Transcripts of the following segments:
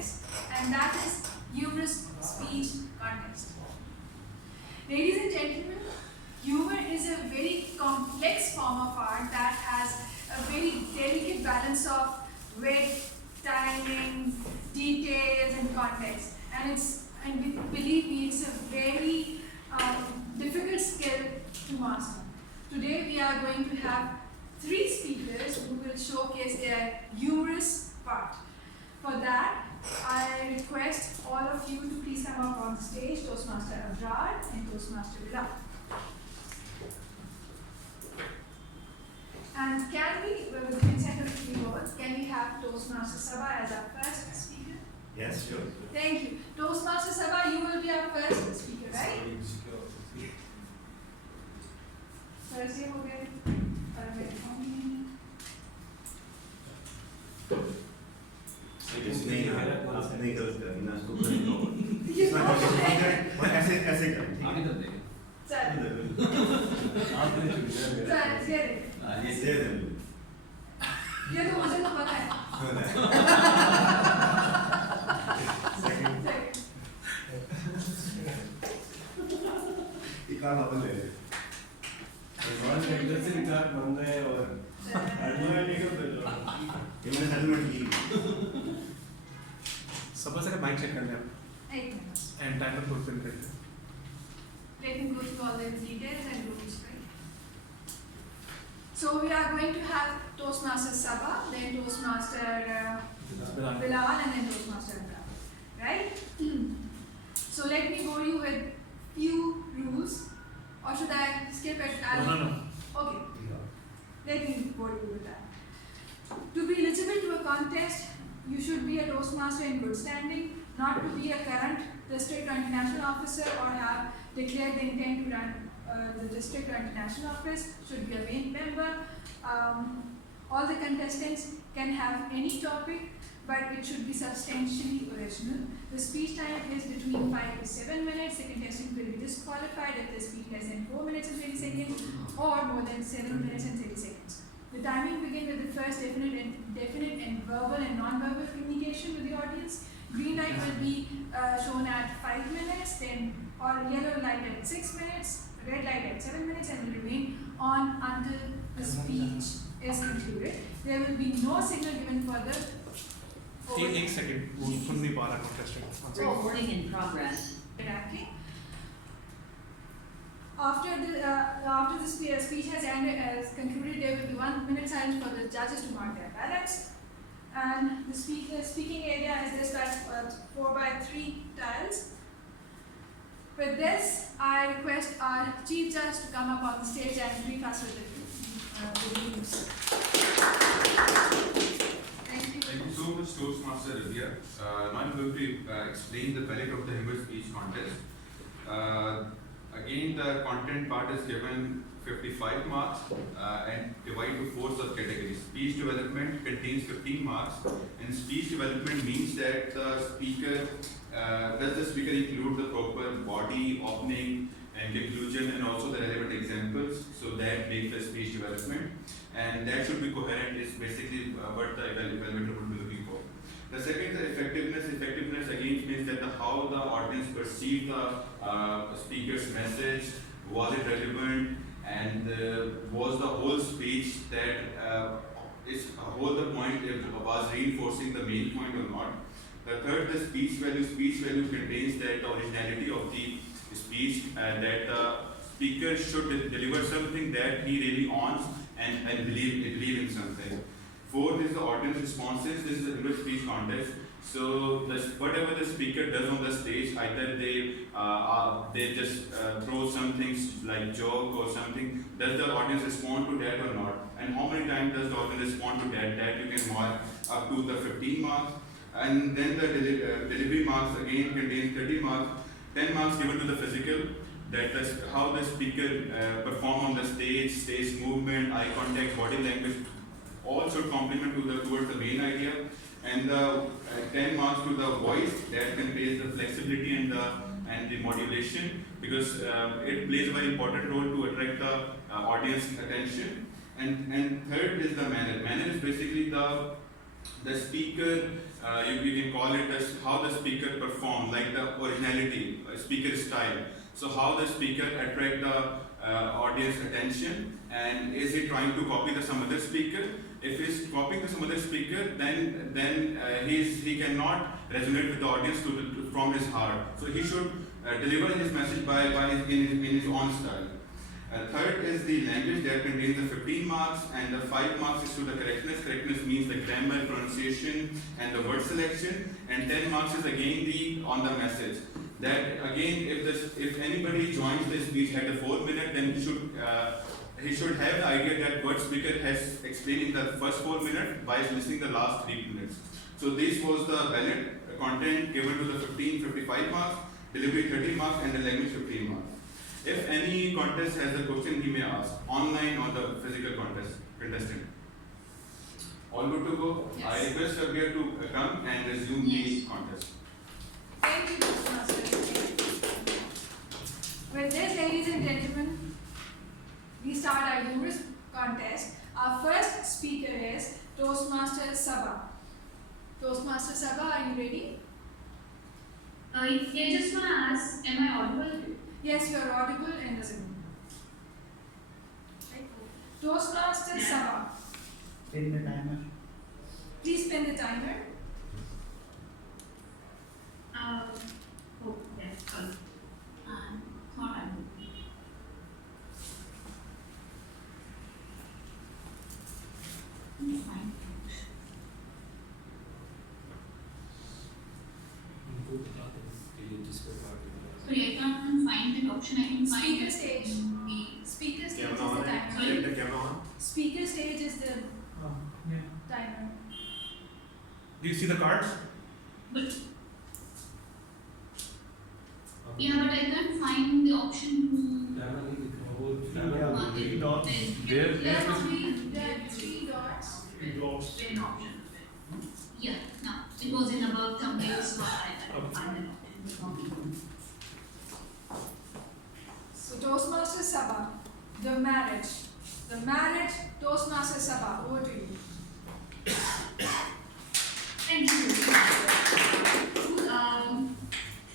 contest, and that is humorous speech contest. Ladies and gentlemen, humor is a very complex form of art that has a very delicate balance of wit, timing, details, and context. And believe me, it's a very difficult skill to master. Today we are going to have 3 speakers who will showcase their humorous part. For that, I request all of you to please come up on stage, Toastmaster Abrar and Toastmaster Bilal. And can we, with the consent of the board, can we have Toastmaster Saba as our first speaker? Yes, sure. Thank you. Toastmaster Saba, you will be our first speaker, right? Thursday हो गए नहीं कर सकते बिना इसको करेंगे ऐसे ऐसे करें आगे तो देंगे ये तो मुझे तो पता है इकाल अपन ले नॉन रेगुलर से इकाल बन रहे हैं और ये मैंने हेलमेट ली सबसे पहले माइक चेक करना है एंड टाइमर फुलफिल करना है. Let me go through all the details and rules, right? So we are going to have Toastmaster Saba, then Toastmaster Bilal, and then Toastmaster Abrar, right? So let me bore you with few rules, or should I skip it? No. Okay. Let me bore you with that. To be eligible to a contest, you should be a Toastmaster in good standing, not to be a current district or international officer, or have declared the intent to run the district or international office, should be a main member. All the contestants can have any topic, but it should be substantially original. The speech time is between 5 to 7 minutes. The contestant will be disqualified if they speak less than 4 minutes and 30 seconds or more than 7 minutes and 30 seconds. The timing begins with the first definite and verbal and non-verbal communication with the audience. Green light will be shown at 5 minutes, then or yellow light at 6 minutes, red light at 7 minutes, and will remain on until the speech is concluded. There will be no signal given for the एक second वो सुन नहीं पा रहा contestant. Recording in progress. interacting. After the speech has concluded, there will be 1 minute silence for the judges to mark their ballots. And the speaking area is this by 4x3 tiles. With this, I request our chief judge to come up on the stage and brief us with the rules. Thank you. Thank you so much, Toastmaster Rabbiya. Now I'm going to explain the ballot of the humorous speech contest. Again, the content part is given 55 marks and divided to 4 subcategories. Speech development contains 15 marks, and speech development means that the speaker does the speaker include the proper body, opening, and conclusion, and also the relevant examples, so that makes the speech development, and that should be coherent. Is basically what the evaluator would be looking for. The second is effectiveness. Effectiveness again means that how the audience perceived the speaker's message. Was it relevant? And was the whole speech that the point was reinforcing the main point or not? The third, the speech value. Speech value contains that the originality of the speech, and that the speaker should deliver something that he really owns and believe in something. Fourth is the audience responses. This is a humorous speech contest. So whatever the speaker does on the stage, either they just throw something like joke or something. Does the audience respond to that or not? And how many times does the audience respond to that? That you can mark up to the 15 marks. And then the delivery marks again contains 30 marks. 10 marks given to the physical. That how the speaker perform on the stage movement, eye contact, body language. All should complement towards the main idea. And the 10 marks to the voice, that conveys the flexibility and the modulation, because it plays a very important role to attract the audience attention. And third is the manner. Manner is basically the speaker you can call it as how the speaker performed, like the originality, speaker style. So how the speaker attract the audience attention, and is he trying to copy some other speaker? If he's copying some other speaker, then he cannot resonate with the audience from his heart. So he should deliver his message in his own style. Third is the language that contains the 15 marks, and the 5 marks is to the correctness. Correctness means the grammar, pronunciation, and the word selection. And 10 marks is again on the message. That again, if anybody joins the speech at the 4 minute, then he should have the idea that what speaker has explained in the first 4 minutes by listening the last 3 minutes. So this was the valid content given to the 55 marks, delivery 30 marks, and the language 15 marks. If any contest has a question, he may ask online or the physical contestant. All good to go? Yes. I request Rabbiya to come and resume the contest. Thank you, Toastmasters. With this, ladies and gentlemen, we start our humorous contest. Our first speaker is Toastmaster Saba. Toastmaster Saba, are you ready? Yeah, just want to ask, am I audible? Yes, you are audible and visible. Right. Toastmaster Yeah. Saba. Pin the timer. Please spin the timer. Oh, yeah, sorry. It's not audible. It's fine. Sorry, I can't find that option. I can find Speaker it stage. in the Speaker stage Camera is the on. timer. Get the camera on. Speaker stage is the Oh, yeah. timer. Do you see the cards? But yeah, but I can't find the option Three dots. There are three dots. Dots. an option. Yeah, no, it was in about thumbnails, so I couldn't find an option. So Toastmaster Saba, the marriage. The marriage, Toastmaster Saba, over to you. Thank you.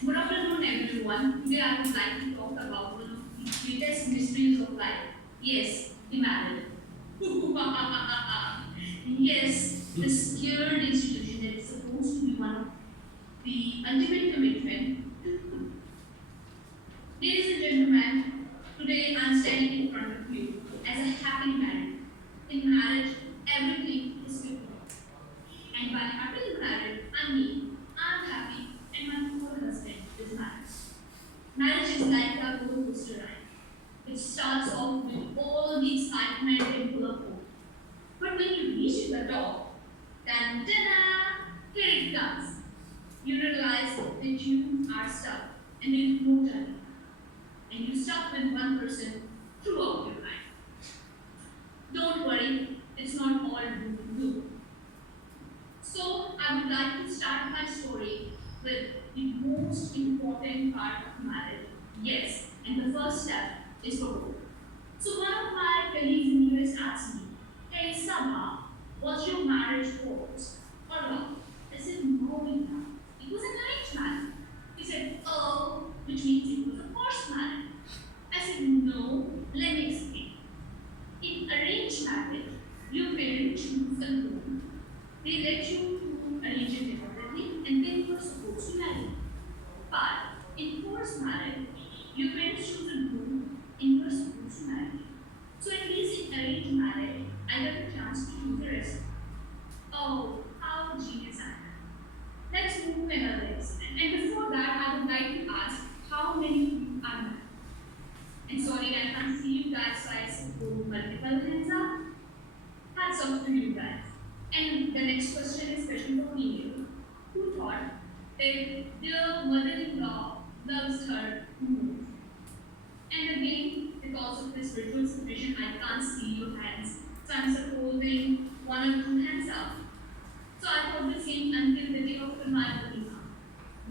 Good afternoon, everyone. Today I would like to talk about one of the greatest mysteries of life. Yes, the marriage. Yes, the scared institution that is supposed to be one of the ultimate commitment. Ladies and gentlemen, today I am standing in front of you as a happy married. In marriage, everything is good. And by happily married, I mean I'm happy and my poor husband is married. Marriage is like a roller coaster ride. It starts off with all the excitement and full of hope. But when you reach the top, then ta-da, here it comes. You realize that you are stuck and there is no turning. And you stuck with one person throughout your life. Don't worry, it's not all doom and gloom. So I would like to start my story with the most important part of marriage. Yes, and the first step is proposal. So one of my colleagues in the US asked me, "Hey Saba, what's your marriage proposal?" Or not? I said, "No, Bilal. It was an arranged marriage." He said, "Oh, which means it was a forced marriage." I said, "No, let me explain. In arranged marriage, your parents choose a groom. They let you to arrange it deliberately, and then you are supposed to marry. But in forced marriage, your parents choose a groom, and you are supposed to marry. So at least in arranged marriage, I got a chance to choose the rest." Oh, how genius I am. Let's move to another extent. And before that, I would like to ask how many of you are married? And sorry, I can't see you guys, so I suppose multiple hands up. Hats off to you guys. And the next question is question for female, who thought that their mother-in-law loves her more. And again, because of this virtual situation, I can't see your hands. So I'm supposing one or two hands up. So I thought the same until the day of my wedding.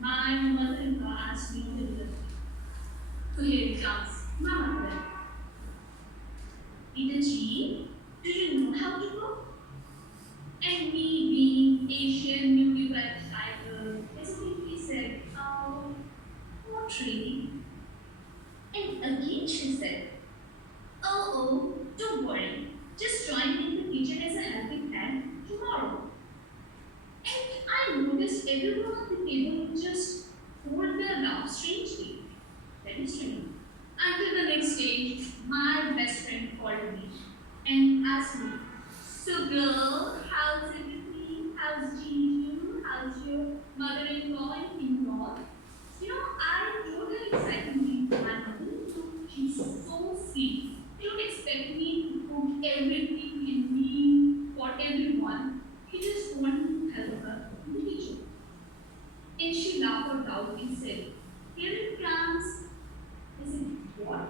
My mother-in-law asked me to do this. So here it comes. My mother. Itachi, do you know how to cook? And me being Asian, newlywed training. And again she said, oh, don't worry. Just join me in the kitchen as a helping hand tomorrow. And I noticed everyone at the table just hold their laugh strangely. Very strange. Until the next day, my best friend called me and asked me, so girl, how's everything? How's Gigi? How's your mother-in-law and in-law? I told her excitedly, my mother-in-law, she's so sweet. She don't expect me to cook everything and meal for everyone. He just wanted me to help her in the kitchen. And she laughed out loud and said, here it comes. I said, what?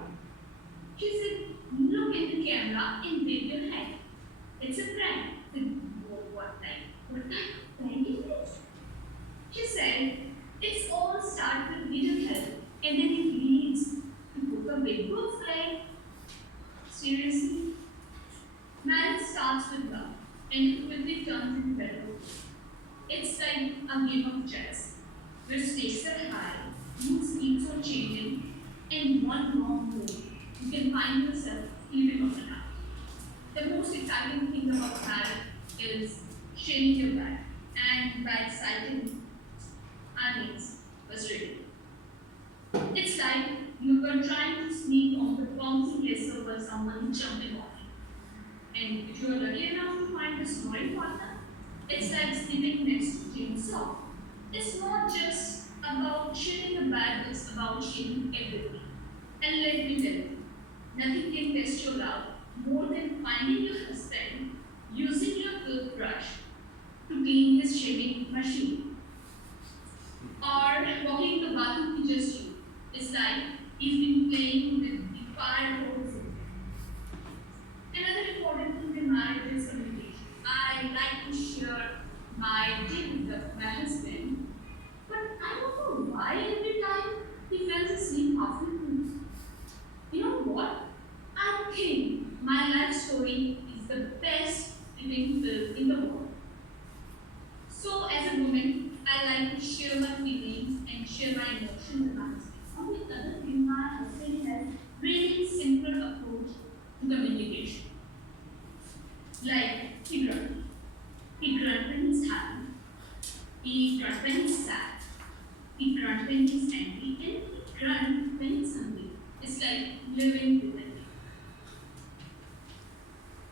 She said, look at the camera and wave your hand. It's a prank. I said, what prank? What kind of prank is it? She said, it's all start with little help and then it leads to cook a big buffet. Seriously? Marriage starts with love and it quickly turns into bedroom. It's like a game of chess where stakes are high, moves keeps on changing, and one wrong move, you can find yourself sleeping on the night. The most exciting thing about marriage is sharing your bed, and by exciting, I mean frustrating. It's like you were trying to sneak on the bouncy castle while someone is jumping on it. And if you are lucky enough to find a snoring partner, it's like sleeping next to James Saw. It's not just about sharing the bed, it's about sharing everything. And let me tell you, nothing can test your love more than finding your husband using your toothbrush to clean his shaving machine. Or walking the bathroom to just you. It's like he's been playing with the fire hose. Another important thing in marriage is communication. I like to share my day with my husband, but I don't know why every time he falls asleep halfway through. You know what? I think my life story is the best living film in the world. So, as a woman, I like to share my feelings and share my emotions with my husband. On the other hand, my husband has really simple approach to communication. Like, he grunts. He grunts when he's happy. He grunts when he's sad. He grunts when he's angry. And he grunts when he's hungry. It's like living with it.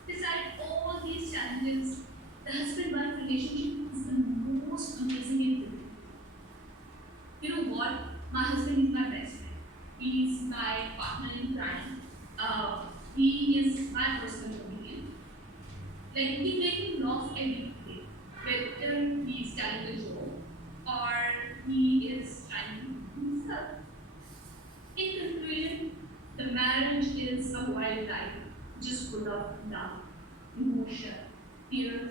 Besides all these challenges, the husband-wife relationship is the most amazing in the world. You know what? My husband is my best friend. He is my partner in crime. He is my personal comedian. Like, he makes me laugh every day, whether he is telling a joke or he is trying to do himself. In conclusion, the marriage is a wild ride, just full of love, emotion, tears,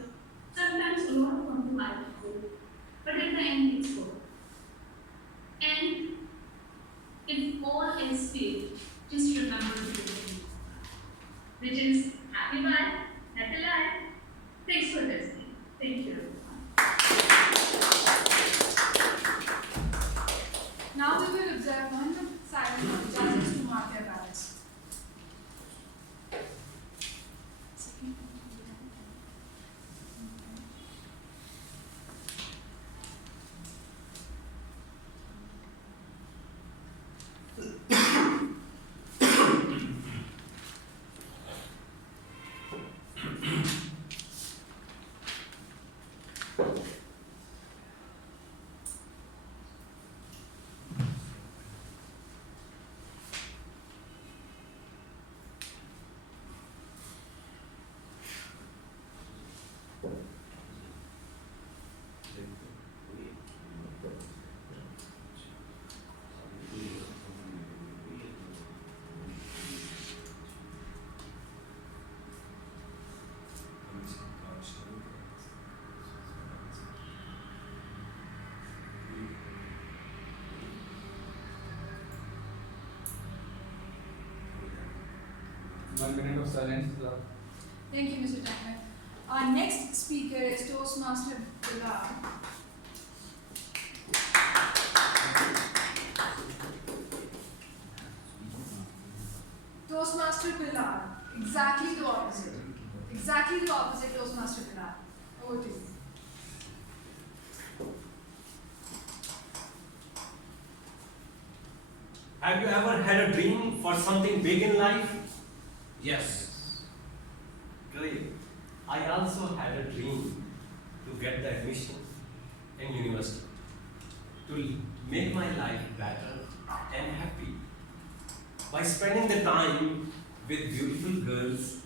sometimes a lot of compromise, but in the end, it's good. And if all else fails, just remember the good thing, which is happy wife, happy life. Thanks for listening. Thank you. Now we will observe 1 minute silence for the judges to mark their ballots. One minute of silence. Thank you, Mr. Ahmad. Our next speaker is Toastmaster Bilal. Exactly the opposite. Exactly the opposite, Toastmaster Bilal. Over to you. Have you ever had a dream for something big in life? Yes. Great. I also had a dream to get the admission in university, to make my life better and happy by spending the time with beautiful girls.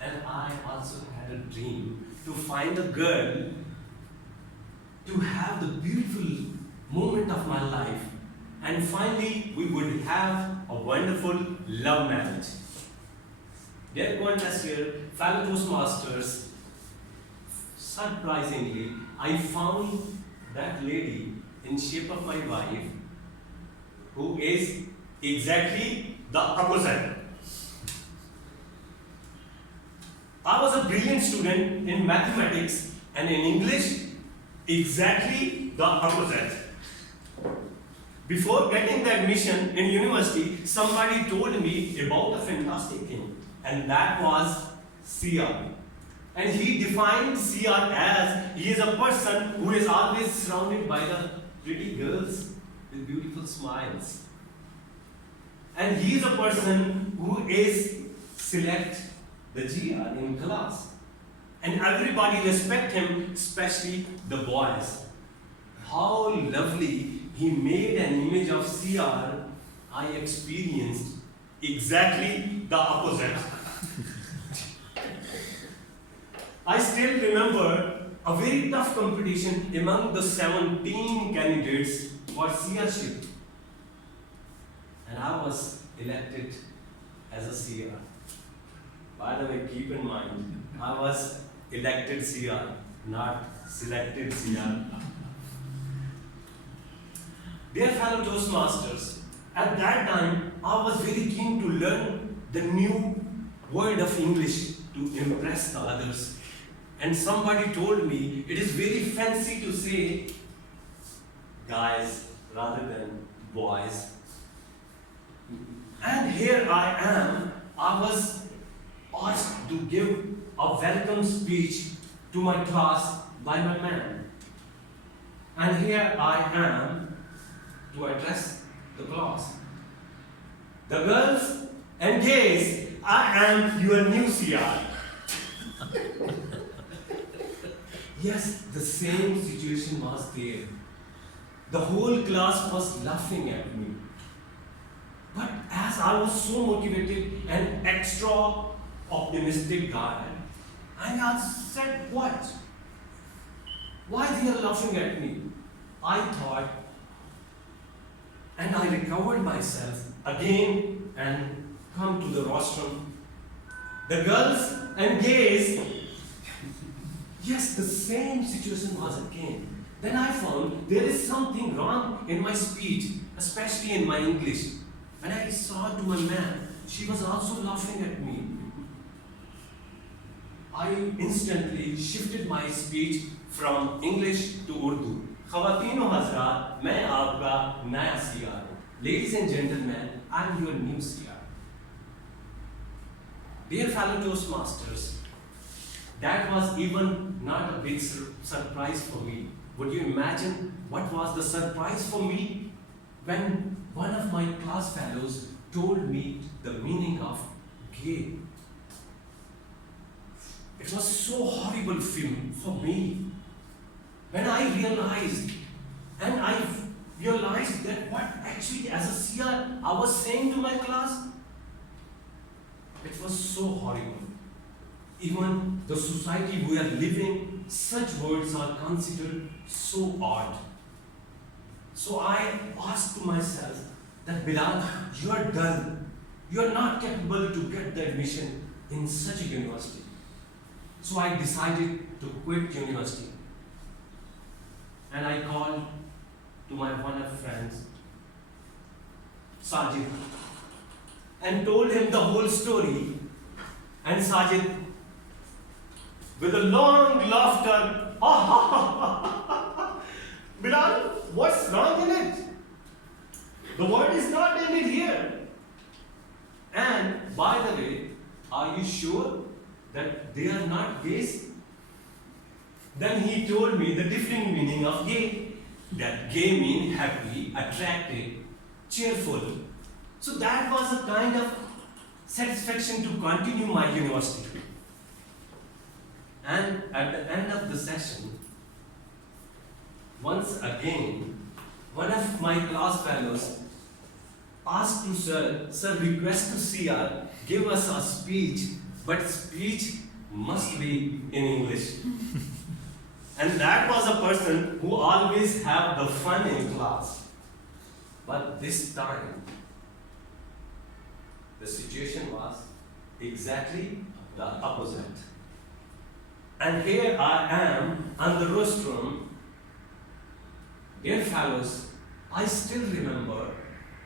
And I also had a dream to find a girl, to have the beautiful moment of my life, and finally we would have a wonderful love marriage. Dear contest here, fellow Toastmasters, surprisingly, I found that lady in shape of my wife, who is exactly the opposite. I was a brilliant student in mathematics and in English, exactly the opposite. Before getting the admission in university, somebody told me about a fantastic thing, and that was CR. And he defined CR as he is a person who is always surrounded by the pretty girls with beautiful smiles. And he is a person who is select the GR in class. And everybody respect him, especially the boys. How lovely he made an image of CR. I experienced exactly the opposite. I still remember a very tough competition among the 17 candidates for CRship. And I was elected as a CR. By the way, keep in mind, I was elected CR, not selected CR. Dear fellow Toastmasters, at that time, I was very keen to learn the new word of English to impress the others. And somebody told me it is very fancy to say guys rather than boys. And here I am, I was asked to give a welcome speech to my class by my man. And here I am to address the class. The girls and gays, I am your new CR. Yes, the same situation was there. The whole class was laughing at me. But as I was so motivated and extra optimistic guy, I said, what? Why they are laughing at me? I thought, and I recovered myself again and come to the rostrum. The girls and gays, yes, the same situation was again. Then I found there is something wrong in my speech, especially in my English. When I saw to my man, she was also laughing at me. I instantly shifted my speech from English to Urdu. Khawatino Hazrat, मैं आपका नया CR हूँ. Ladies and gentlemen, I am your new CR. Dear fellow Toastmasters, that was even not a big surprise for me. Would you imagine what was the surprise for me when one of my class fellows told me the meaning of gay? It was so horrible for me. When I realized that what actually as a CR I was saying to my class, it was so horrible. Even the society we are living, such words are considered so odd. So I asked to myself that Bilal, you are dull. You are not capable to get the admission in such a university. So I decided to quit university. And I called to my one of friends, Sajid, and told him the whole story. And Sajid, with a long laughter, Bilal, what's wrong in it? The word is not ended here. And by the way, me the different meaning of gay. That gay mean happy, attractive, cheerful. So that was a kind of satisfaction to continue my university. And at the end of the session, once again, one of my class fellows asked to sir, request to CR, give us a speech, but speech must be in English. And that was a person who always have the fun in class. But this time, the situation was exactly the opposite. And here I am on the rostrum. Dear fellows, I still remember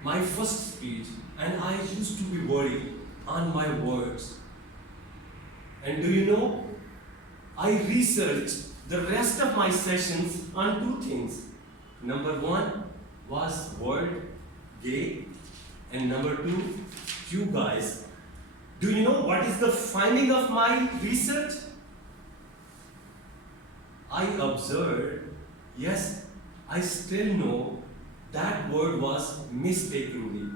my first speech and I used to be worried on my words. And do you know, I researched the rest of my sessions on two things. Number one was word gay, and number two, you guys. Do you know what is the finding of my research? I observed, yes, I still know that word was mistakenly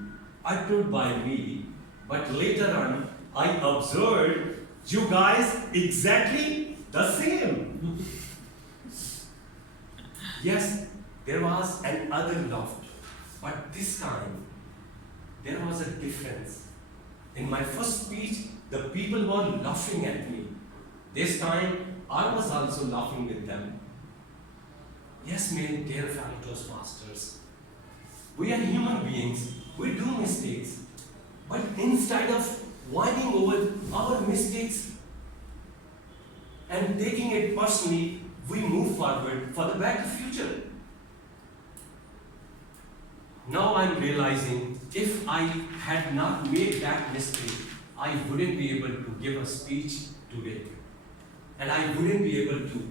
uttered by me, but later on I observed you guys exactly the same. Yes, there was another laughter, but this time there was a difference. In my first speech, the people were laughing at me. This time, I was also laughing with them. Yes, my dear fellow Toastmasters, we are human beings, we do mistakes, but instead of whining over our mistakes and taking it personally, we move forward for the better future. Now I'm realizing if I had not made that mistake, I wouldn't be able to give a speech today. And I wouldn't be able to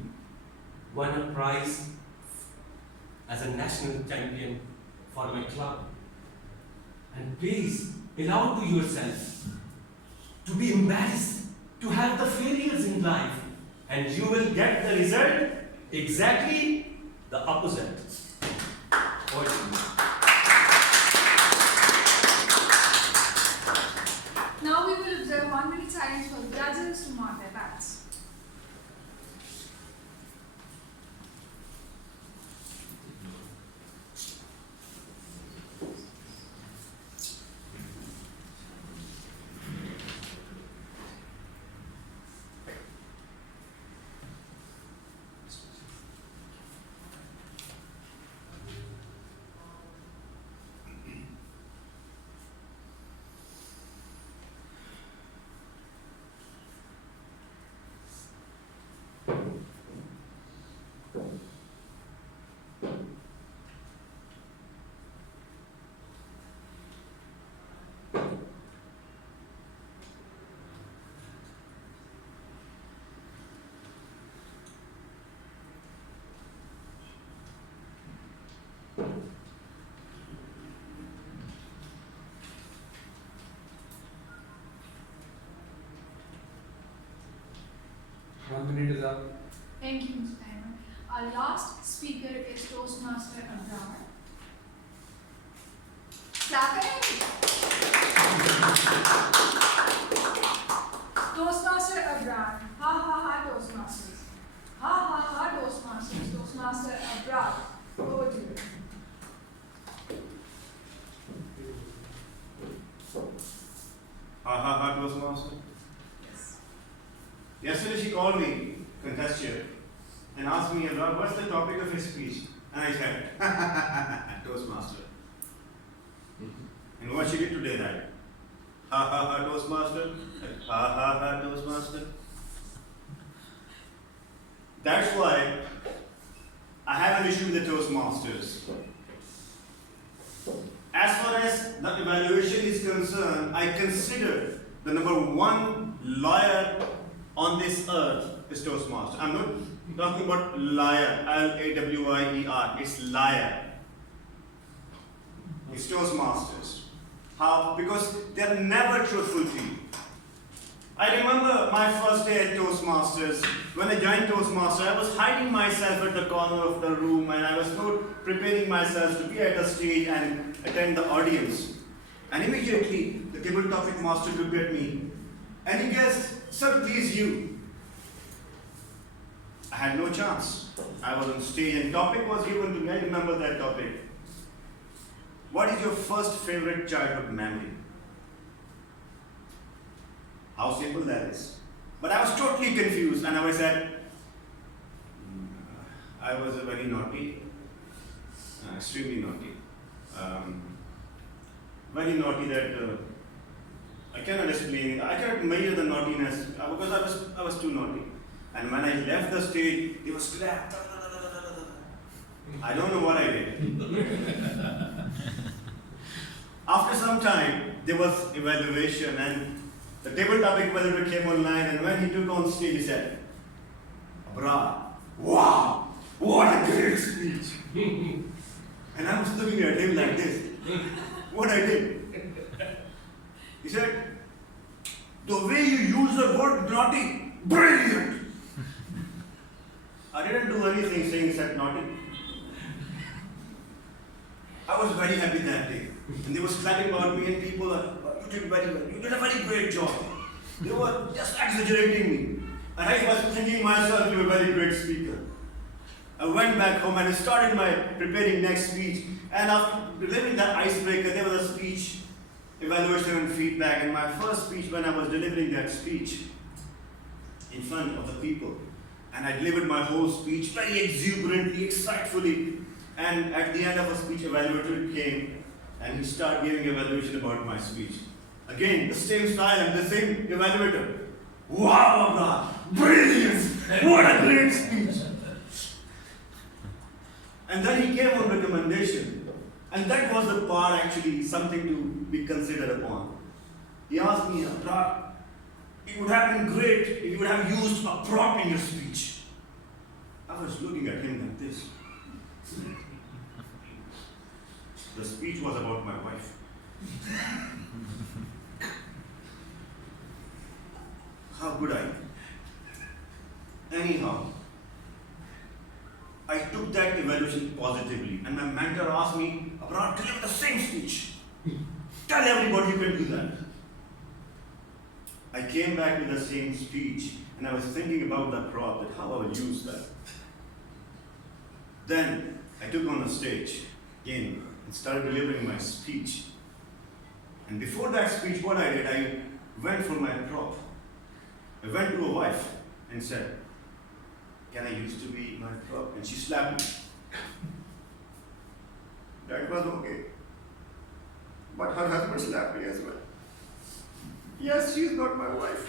win a prize as a national champion for my club. And please allow to yourself to be embarrassed, to have the failures in life, and you will get the result exactly the opposite. Over to you. Now we will observe 1 minute silence for the judges to mark their ballots. One minute is up. Thank you, Mr. Ahmad. Our last speaker is Toastmaster Abrar. Clap it. Toastmaster Abrar. Ha ha ha, Toastmasters. Ha ha ha, Toastmasters. Toastmaster Abrar. Over to you. Ha ha ha, Toastmaster. Yes. Yesterday she called me, contestant, and asked me about what's the topic of his speech. And I said, Toastmaster. And what she did today, that? Ha ha ha, Toastmaster. Ha ha ha, Toastmaster. That's why I have an issue with the Toastmasters. As far as the evaluation is concerned, I consider the number one lawyer on this earth is Toastmaster. I'm not talking about liar, L-A-W-I-E-R, it's liar. It's Toastmasters. How? Because they're never truthful to you. I remember my first day at Toastmasters. When I joined Toastmasters, I was hiding myself at the corner of the room and I was not preparing myself to be at the stage and attend the audience. And immediately, the table topic master looked at me and he guessed, "Sir, please you." I had no chance. I was on stage and topic was given to me. I remember that topic. What is your first favorite childhood memory? How simple that is. But I was totally confused and I said, I was a very naughty, extremely naughty. Very naughty that I cannot explain. I cannot measure the naughtiness because I was too naughty. And when I left the stage, it was clap. I don't know what I did. After some time, there was evaluation and the table topic evaluator came online and when he took on stage, he said, "Abrar, wow, what a great speech." And I was looking at him like this. What I did? He said, "The way you use the word naughty, brilliant." I didn't do anything saying said naughty. I was very happy that day. And they were clapping about me and people are, "You did very well. You did a very great job." They were just exaggerating me. And I was thinking myself, "You're a very great speaker." I went back home and started my preparing next speech. And after delivering that icebreaker, there was a speech evaluation and feedback. And my first speech, when I was delivering that speech in front of the people, and I delivered my whole speech very exuberantly, excitefully. And at the end of a speech, evaluator came and he started giving evaluation about my speech. Again, the same style and the same evaluator. "Wow, Abrar, brilliant! What a great speech!" And then he came on recommendation. And that was the part actually something to be considered upon. He asked me, "Abrar, it would have been great if you would have used a prop in your speech." I was looking at him like this. The speech was about my wife. How could I? Anyhow, I took that evaluation positively and my mentor asked me, "Abrar, deliver the same speech. Tell everybody you can do that." I came back with the same speech and I was thinking about the prop, that how I will use that. Then I took on the stage again and started delivering my speech. And before that speech, what I did, I went for my prop. I went to a wife and said, "Can I use to be my prop?" And she slapped me. That was okay. But her husband slapped me as well. Yes, she's not my wife.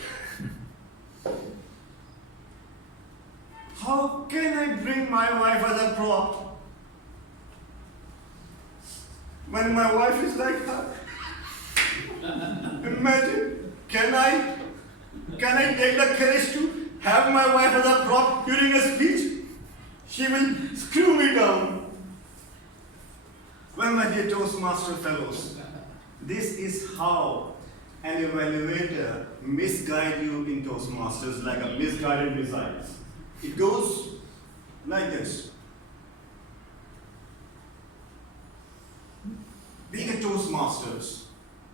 How can I bring my wife as a prop when my wife is like her? Imagine, can I take the courage to have my wife as a prop during a speech? She will screw me down. Well, my dear Toastmaster fellows, this is how an evaluator misguide you in Toastmasters like a misguided missile. It goes like this. Being a Toastmasters,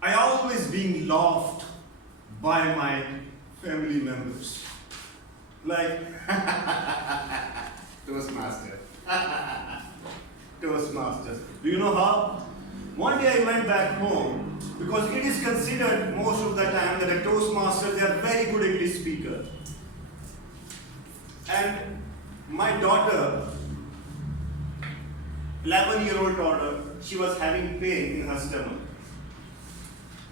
I always being laughed by my family members. Like, Toastmaster. Toastmasters. Do you know how? One day I went back home because it is considered most of the time that a Toastmaster, they are very good English speaker. And my daughter, 11-year-old daughter, she was having pain in her stomach.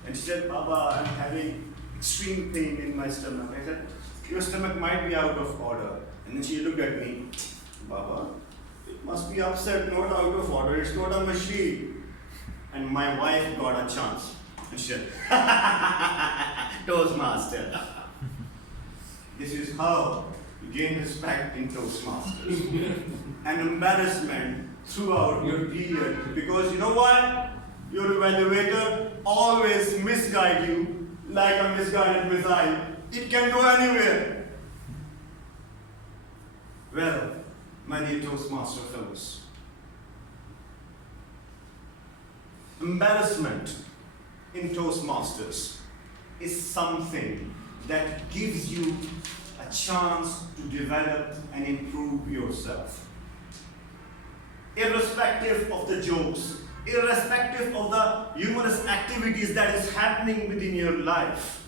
And she said, "Baba, I'm having extreme pain in my stomach." I said, "Your stomach might be out of order." And then she looked at me, "Baba, it must be upset, not out of order. It's not a machine." And my wife got a chance. And she said, "Toastmaster." This is how you gain respect in Toastmasters. An embarrassment throughout your period. Because you know what? Your evaluator always misguide you like a misguided missile. It can go anywhere. Well, my dear Toastmaster fellows, embarrassment in Toastmasters is something that gives you a chance to develop and improve yourself. Irrespective of the jokes, irrespective of the humorous activities that is happening within your life,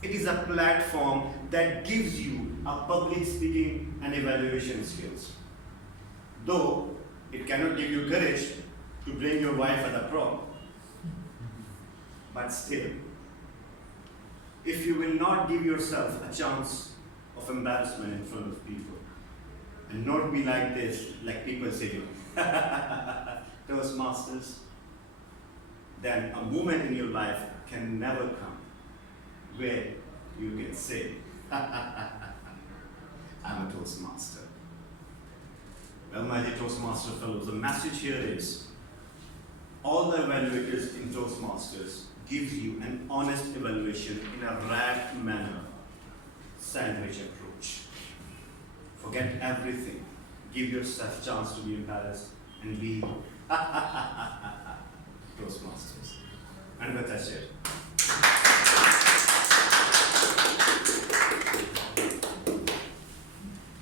it is a platform that gives you a public speaking and evaluation skills. Though it cannot give you courage to bring your wife at a prom, but still, if you will not give yourself a chance of embarrassment in front of people, and not be like this, like people say, Toastmasters, then a moment in your life can never come where you can say, I'm a Toastmaster. Well, my dear Toastmaster fellows, the message here is, all the evaluators in Toastmasters gives you an honest evaluation in a rapt manner, sandwich approach. Forget everything. Give yourself a chance to be embarrassed and be Toastmasters. And with that said,